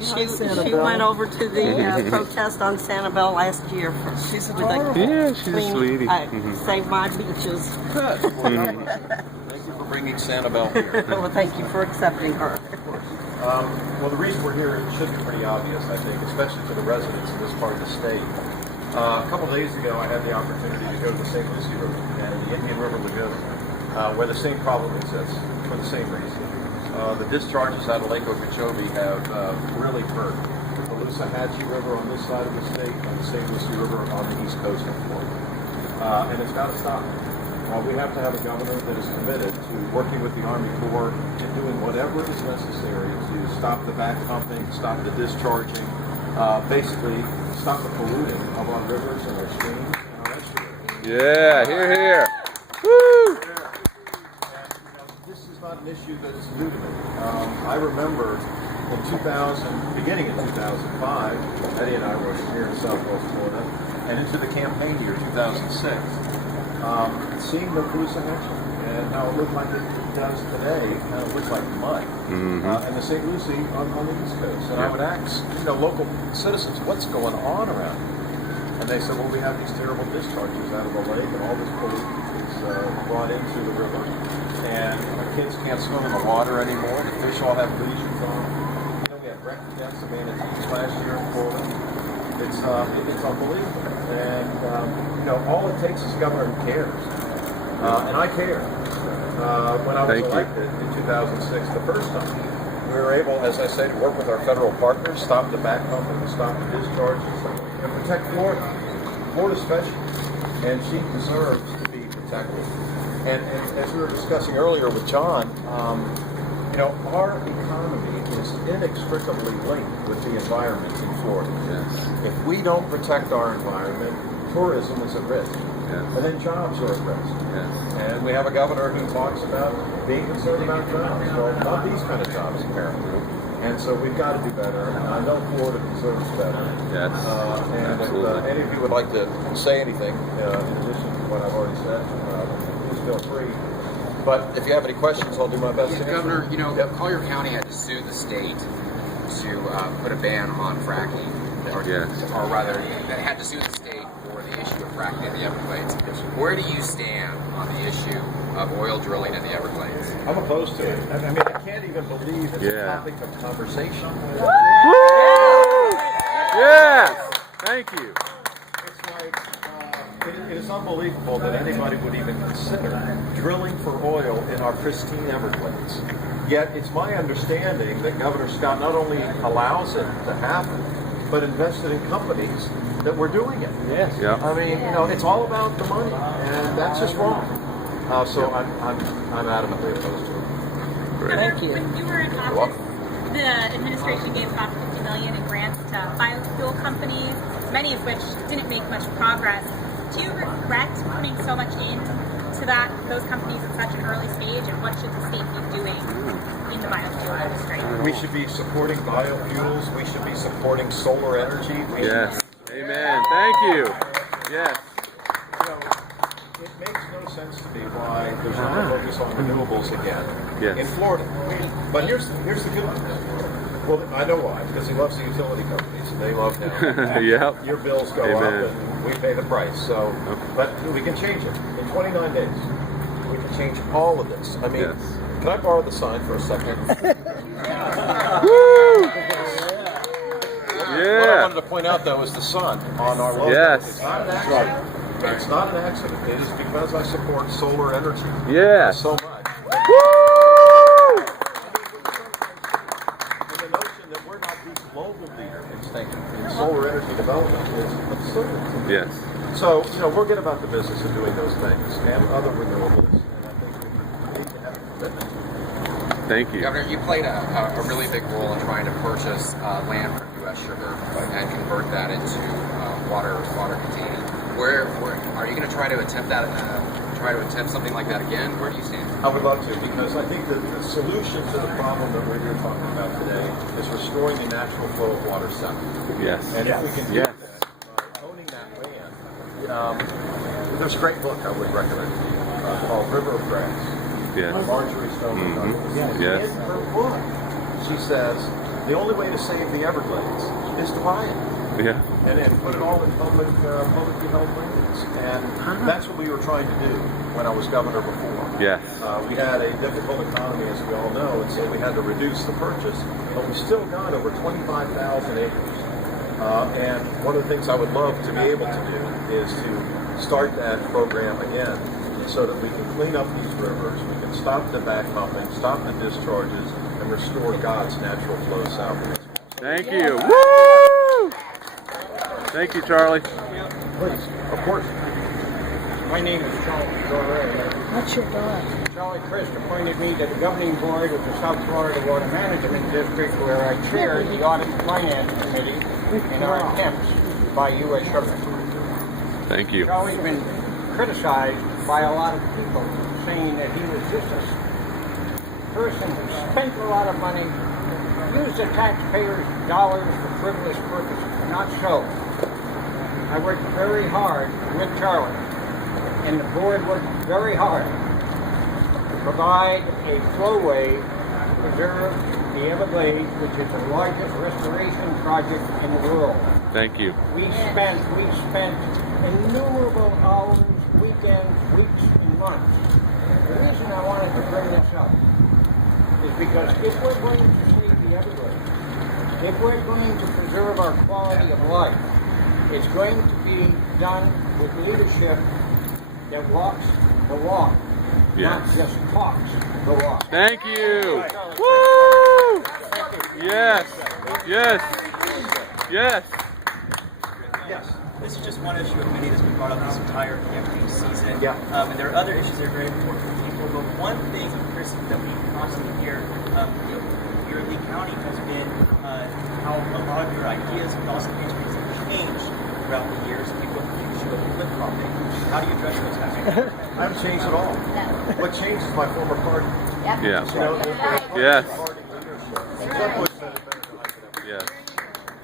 She went over to the protest on Sanibel last year. She's adorable. Yeah, she's a sweetie. Saved my beaches. Good. Thank you for bringing Sanibel here. Well, thank you for accepting her. Well, the reason we're here should be pretty obvious, I think, especially to the residents in this part of the state. A couple of days ago, I had the opportunity to go to the St. Lucie River and the Indian River Lagoon, where the same problem exists for the same reason. The discharges out of Lake Okeechobee have really hurt the Loosahachie River on this side of the state and the St. Lucie River on the east coast of Florida. And it's got to stop. We have to have a governor that is committed to working with the Army Corps and doing whatever is necessary to stop the back pumping, stop the discharging, basically stop the polluting of our rivers and our streams and our estuaries. Yeah, here. Woo! This is not an issue that is new to me. I remember in beginning in 2005, Eddie and I were here in Southwest Florida, and into the campaign year 2006, seeing the Loosahachie and how it looked like it does today, how it looks like mud, and the St. Lucie on the East Coast. And I would ask, local citizens, what's going on around here? And they said, well, we have these terrible discharges out of the lake, and all this pollution is brought into the river. And our kids can't swim in the water anymore. The fish all have lesions on them. We had record deaths of manatees last year in Florida. It's unbelievable. And, all it takes is a governor who cares. And I care. When I was elected in 2006, the first time, we were able, as I say, to work with our federal partners, stop the back pumping, stop the discharges, and protect Florida. Florida's special, and she deserves to be protected. And as we were discussing earlier with John, our economy is inextricably linked with the environment in Florida. Yes. If we don't protect our environment, tourism is at risk. Yes. And then jobs are at risk. Yes. And we have a governor who talks about being concerned about jobs. Well, not these kind of jobs, apparently. And so we've got to do better. And I know Florida deserves better. Yes. And if any of you would like to say anything, in addition to what I've already said, please feel free. But if you have any questions, I'll do my best to answer. Governor, Collier County had to sue the state to put a ban on fracking. Or rather, they had to sue the state for the issue of fracking in the Everglades. Where do you stand on the issue of oil drilling in the Everglades? I'm opposed to it. I mean, I can't even believe it's a topic of conversation. Woo! Yes! Thank you. It's like, it is unbelievable that anybody would even consider drilling for oil in our pristine Everglades. Yet it's my understanding that Governor Scott not only allows it to happen, but invested in companies that were doing it. Yes. Yeah. I mean, it's all about the money, and that's just wrong. So I'm adamantly opposed to it. Great. Thank you. When you were in office, the administration gave about $50 million in grants to biofuel companies, many of which didn't make much progress. Do you regret putting so much into those companies at such an early stage, and what should the state be doing in the biofuel industry? We should be supporting biofuels. We should be supporting solar energy. Yes. Amen. Thank you. Yes. It makes no sense to me why there's not a focus on renewables again in Florida. But here's the good news. Well, I know why, because he loves the utility companies, and they love him. Yep. Your bills go up, and we pay the price. So, but we can change it in 29 days. We can change all of this. I mean, can I borrow the sign for a second? Woo! What I wanted to point out, though, is the sun on our logo. Yes. It's not an accident. It's not an accident. It is because I support solar energy. Yes. So much. Woo! And the notion that we're not the global leader in solar energy development is absurd. Yes. So, we're good about the business of doing those things and other renewables. And I think we need to have a commitment. Thank you. Governor, you played a really big role in trying to purchase land for U.S. sugar and convert that into water containing. Where are you going to try to attempt that? Try to attempt something like that again? Where do you stand? I would love to, because I think that the solution to the problem that we're here talking about today is restoring the natural flow of water south. Yes. And if we can do that by owning that land, there's a great book I would recommend called River of Grass. Yes. Marjorie Stoneman. Yes. In her book, she says the only way to save the Everglades is to buy it. Yeah. And put it all in publicly held lands. And that's what we were trying to do when I was governor before. Yes. We had a difficult economy, as we all know, and so we had to reduce the purchase, but we still got over 25,000 acres. And one of the things I would love to be able to do is to start that program again so that we can clean up these rivers, we can stop the back pumping, stop the discharges, and restore God's natural flow southeast. Thank you. Woo! Thank you, Charlie. Please, of course. My name is Charlie Crist. What's your dog? Charlie Crist appointed me to the governing board of the South Florida Water Management District, where I chaired the Audit and Finance Committee in our attempts by U.S. Sugar. Thank you. Charlie's been criticized by a lot of people, saying that he was just a person who spent a lot of money, used the taxpayers' dollars for frivolous purposes. Not so. I worked very hard with Charlie, and the board worked very hard to provide a flowway to preserve the Everglades, which is the largest restoration project in the world. Thank you. We spent innumerable hours, weekends, weeks, and months. The reason I wanted to bring this up is because if we're going to save the Everglades, if we're going to preserve our quality of life, it's going to be done with leadership that walks the walk, not just talks the walk. Thank you. Woo! Yes. Yes. Yes. Yes. This is just one issue of many that's been brought up this entire campaign season. Yeah. And there are other issues that are very important for people. But one thing, Chris, that we constantly hear here in Lee County has been how a lot of your ideas and also things have changed throughout the years. People have the issue of the flip property. How do you address those aspects? I haven't changed at all. What changed is my former party. Yeah. You know, Yes. party leadership. Simple as that, better than I could ever Yes.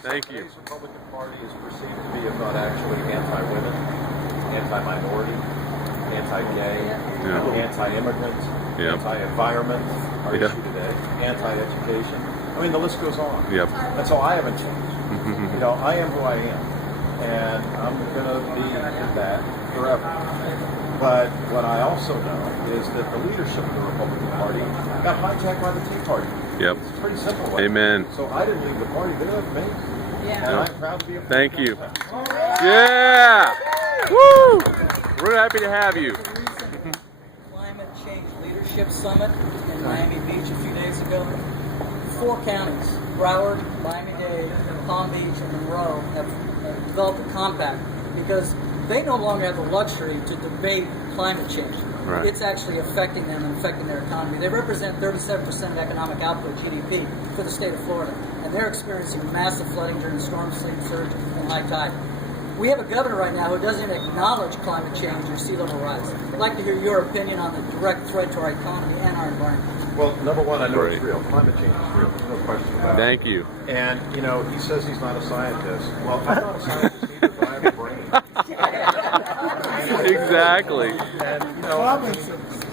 Thank you. Today's Republican Party is perceived to be, if not actually, anti-women, anti-minority, anti-gay, anti-immigrant, anti-environment, our issue today, anti-education. I mean, the list goes on. Yep. And so I haven't changed. You know, I am who I am, and I'm going to be that forever. But what I also know is that the leadership of the Republican Party got hijacked by the Tea Party. Yep. It's pretty simple. Right? Amen. So I didn't leave the party, they left me. Yeah. And I'm proud to be a part Thank of you. that. Yeah. Woo! We're happy to have you. Climate Change Leadership Summit in Miami Beach a few days ago. 4 counties, Broward, Miami-Dade, Palm Beach, and Monroe, have developed a compact because they no longer have the luxury to debate climate change. Right. It's actually affecting them and affecting their economy. They represent 37% of economic output, GDP, for the state of Florida, and they're experiencing massive flooding during the storm surge and high tide. We have a governor right now who doesn't acknowledge climate change or sea level rise. I'd like to hear your opinion on the direct threat to our economy and our environment. Well, number one, I know it's Great. real. Climate change is real. There's no question about it. Thank you. And, you know, he says he's not a scientist. Well, I'm not a scientist either, but I have a brain. Exactly. And, you know,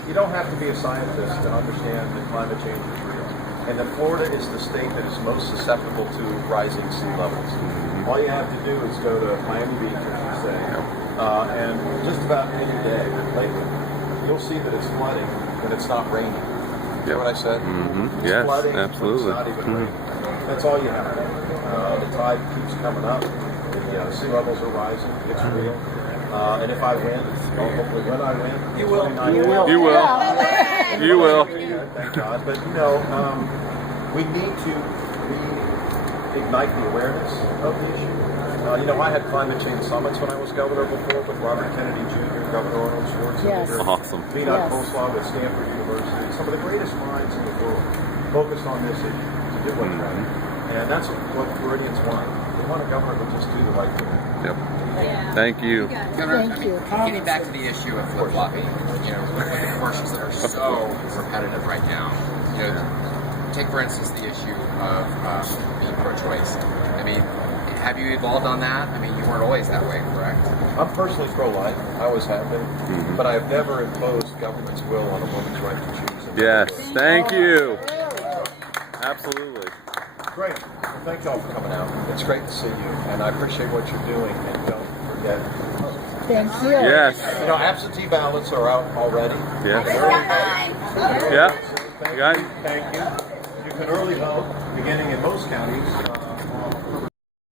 you don't have to be a scientist to understand that climate change is real. And that Florida is the state that is most susceptible to rising sea levels. All you have to do is go to Miami Beach, as you say, and just about any day lately, you'll see that it's flooding when it's not raining. You know what I said? It's Yes, flooding when absolutely. it's not even raining. That's all you have to do. The tide keeps coming up. The sea levels are rising. It's real. And if I win, well, hopefully when I win, You will. You will. You will. Thank God. But you know, we need to reignite the awareness of the issue. You know, I had climate change summits when I was governor before with Robert Kennedy Jr., Governor Arnold Schwarzenegger, Awesome. Peanut Coleslaw with Stanford University. Some of the greatest minds in the world focused on this issue to do what's right. And that's what Floridians want. They want a governor who will just do the right thing. Yep. Thank you. Governor, getting back to the issue of flip-flopping, you know, with the commercials that are so repetitive right now. You know, take for instance the issue of being pro-choice. I mean, have you evolved on that? I mean, you weren't always that way, correct? I'm personally pro-life. I always have been. But I have never imposed government's will on a woman's right to choose. Yes. Thank you. Absolutely. Great. Well, thank y'all for coming out. It's great to see you, and I appreciate what you're doing. And don't forget. Thank you. Yes. You know, absentee ballots are out already. Yeah. Early Yeah. Thank You got you. it? Thank you. You can early vote, beginning in most counties, on